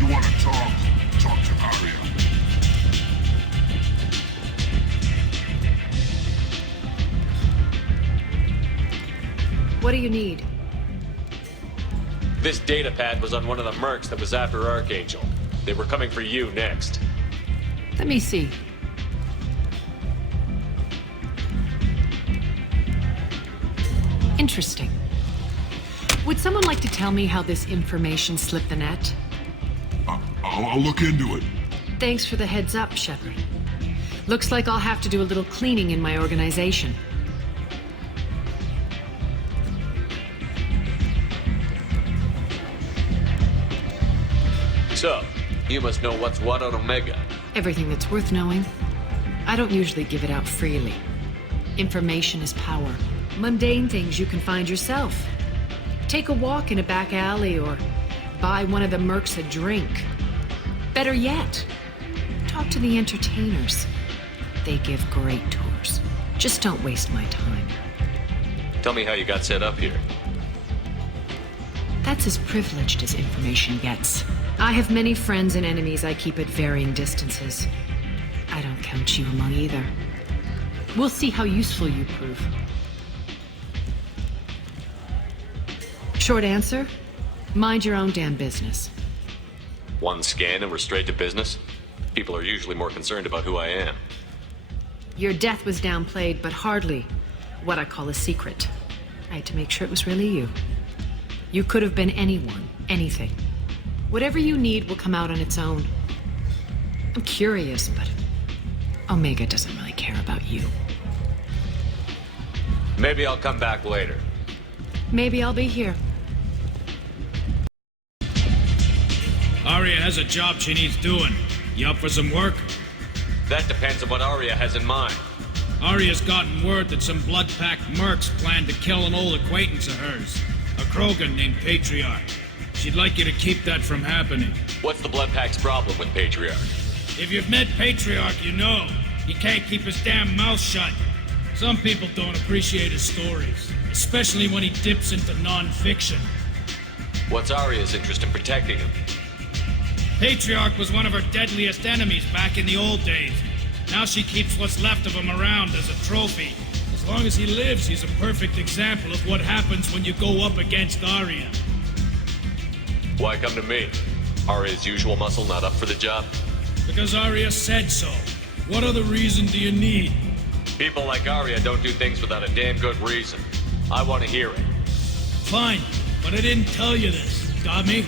You want to talk? Talk to Arya. What do you need? This data pad was on one of the mercs that was after Archangel. They were coming for you next. Let me see. Interesting. Would someone like to tell me how this information slipped the net? I'll look into it. Thanks for the heads up, Shepard. Looks like I'll have to do a little cleaning in my organization. So, you must know what's what on Omega. Everything that's worth knowing. I don't usually give it out freely. Information is power. Mundane things you can find yourself. Take a walk in a back alley or buy one of the mercs a drink. Better yet, talk to the entertainers. They give great tours. Just don't waste my time. Tell me how you got set up here. That's as privileged as information gets. I have many friends and enemies I keep at varying distances. I don't count you among either. We'll see how useful you prove. Short answer, mind your own damn business. One scan and we're straight to business? People are usually more concerned about who I am. Your death was downplayed, but hardly what I call a secret. I had to make sure it was really you. You could have been anyone, anything. Whatever you need will come out on its own. I'm curious, but Omega doesn't really care about you. Maybe I'll come back later. Maybe I'll be here. Arya has a job she needs doing. You up for some work? That depends on what Arya has in mind. Arya's gotten word that some blood-packed mercs plan to kill an old acquaintance of hers. A Krogan named Patriarch. She'd like you to keep that from happening. What's the Blood Pack's problem with Patriarch? If you've met Patriarch, you know. He can't keep his damn mouth shut. Some people don't appreciate his stories, especially when he dips into non-fiction. What's Arya's interest in protecting him? Patriarch was one of her deadliest enemies back in the old days. Now she keeps what's left of him around as a trophy. As long as he lives, he's a perfect example of what happens when you go up against Arya. Why come to me? Arya's usual muscle not up for the job? Because Arya said so. What other reason do you need? People like Arya don't do things without a damn good reason. I want to hear it. Fine, but I didn't tell you this. Got me?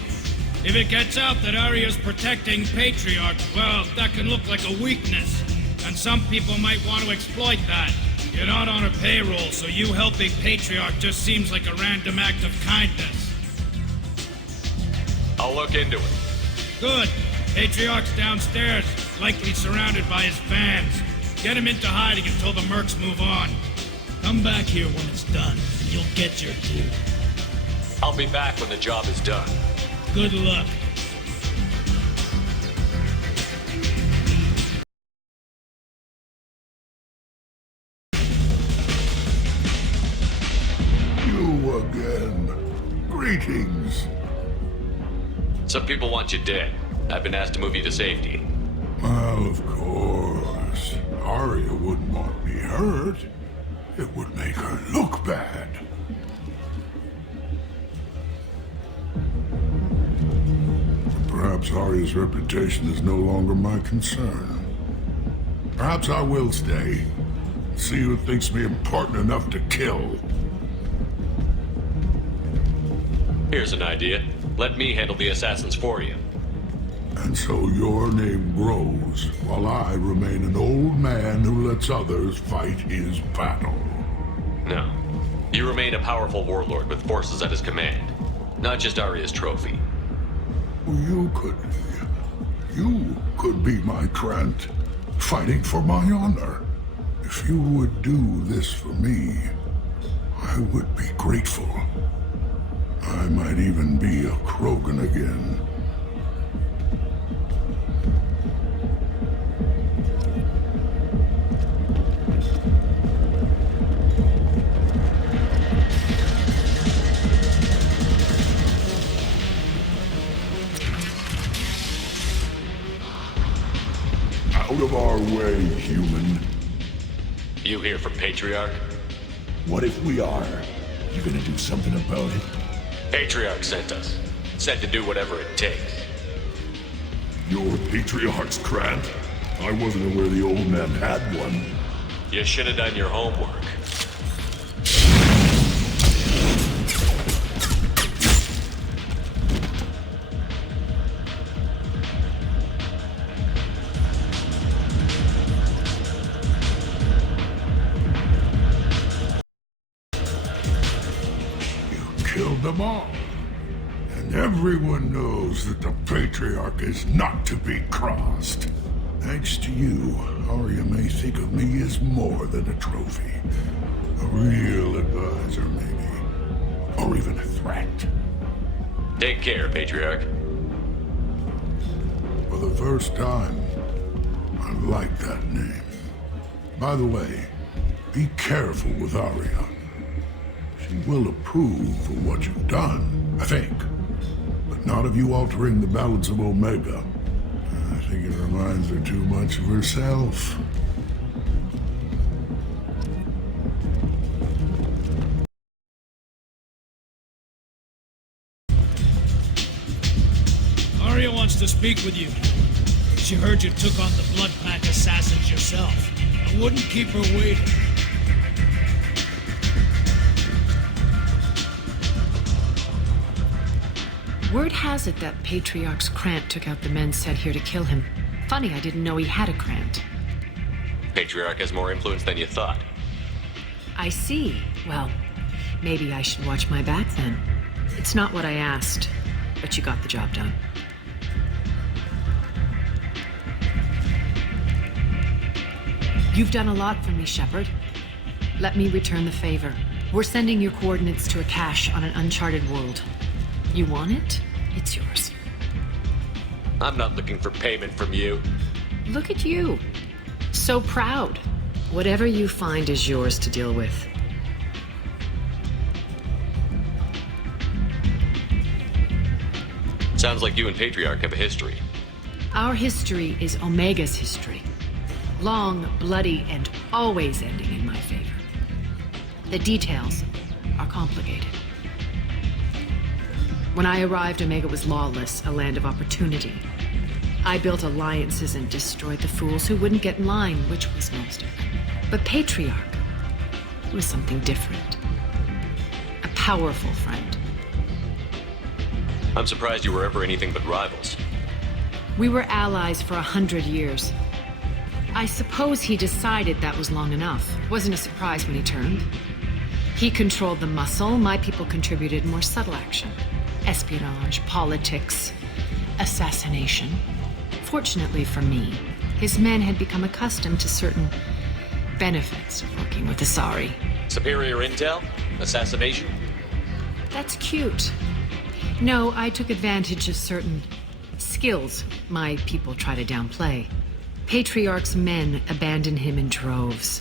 If it gets out that Arya's protecting Patriarch, well, that can look like a weakness. And some people might want to exploit that. You're not on her payroll, so you helping Patriarch just seems like a random act of kindness. I'll look into it. Good. Patriarch's downstairs, likely surrounded by his fans. Get him into hiding until the mercs move on. Come back here when it's done, and you'll get your due. I'll be back when the job is done. Good luck. You again. Greetings. Some people want you dead. I've been asked to move you to safety. Well, of course. Arya wouldn't want me hurt. It would make her look bad. Perhaps Arya's reputation is no longer my concern. Perhaps I will stay. See who thinks me important enough to kill. Here's an idea. Let me handle the assassins for you. And so your name grows, while I remain an old man who lets others fight his battle. No. You remain a powerful warlord with forces at his command. Not just Arya's trophy. You could be my Krant, fighting for my honor. If you would do this for me, I would be grateful. I might even be a Krogan again. Out of our way, human. You here for Patriarch? What if we are? You gonna do something about it? Patriarch sent us. Said to do whatever it takes. Your Patriarch's Krant? I wasn't aware the old man had one. You should have done your homework. Killed them all. And everyone knows that the Patriarch is not to be crossed. Thanks to you, Arya may think of me as more than a trophy. A real advisor, maybe. Or even a threat. Take care, Patriarch. For the first time, I like that name. By the way, be careful with Arya. She will approve of what you've done, I think. But not of you altering the balance of Omega. I think it reminds her too much of herself. Arya wants to speak with you. She heard you took on the Blood Pack assassins yourself. I wouldn't keep her waiting. Word has it that Patriarch's Krant took out the men sent here to kill him. Funny, I didn't know he had a Krant. Patriarch has more influence than you thought. I see. Well, maybe I should watch my back then. It's not what I asked, but you got the job done. You've done a lot for me, Shepard. Let me return the favor. We're sending your coordinates to a cache on an uncharted world. You want it? It's yours. I'm not looking for payment from you. Look at you. So proud. Whatever you find is yours to deal with. Sounds like you and Patriarch have a history. Our history is Omega's history. Long, bloody, and always ending in my favor. The details are complicated. When I arrived, Omega was lawless, a land of opportunity. I built alliances and destroyed the fools who wouldn't get in line, which was most of them. But Patriarch was something different. A powerful friend. I'm surprised you were ever anything but rivals. We were allies for 100 years. I suppose he decided that was long enough. Wasn't a surprise when he turned. He controlled the muscle, my people contributed more subtle action. Espionage, politics, assassination. Fortunately for me, his men had become accustomed to certain benefits of working with Asari. Superior intel? Assassination? That's cute. No, I took advantage of certain skills my people try to downplay. Patriarch's men abandoned him in droves.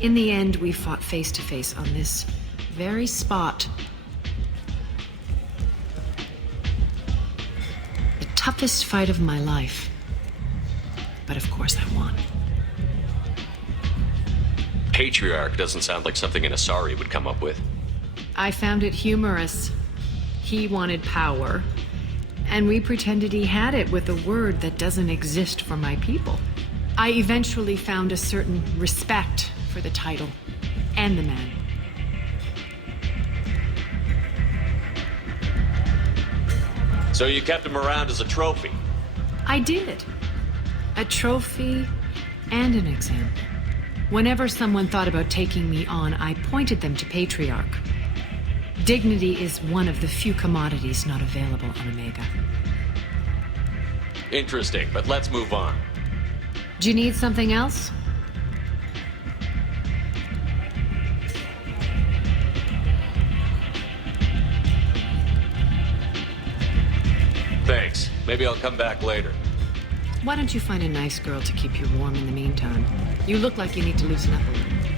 In the end, we fought face to face on this very spot. The toughest fight of my life. But of course I won. Patriarch doesn't sound like something an Asari would come up with. I found it humorous. He wanted power, and we pretended he had it with a word that doesn't exist for my people. I eventually found a certain respect for the title and the man. So you kept him around as a trophy? I did. A trophy and an example. Whenever someone thought about taking me on, I pointed them to Patriarch. Dignity is one of the few commodities not available on Omega. Interesting, but let's move on. Do you need something else? Thanks. Maybe I'll come back later. Why don't you find a nice girl to keep you warm in the meantime? You look like you need to loosen up a little.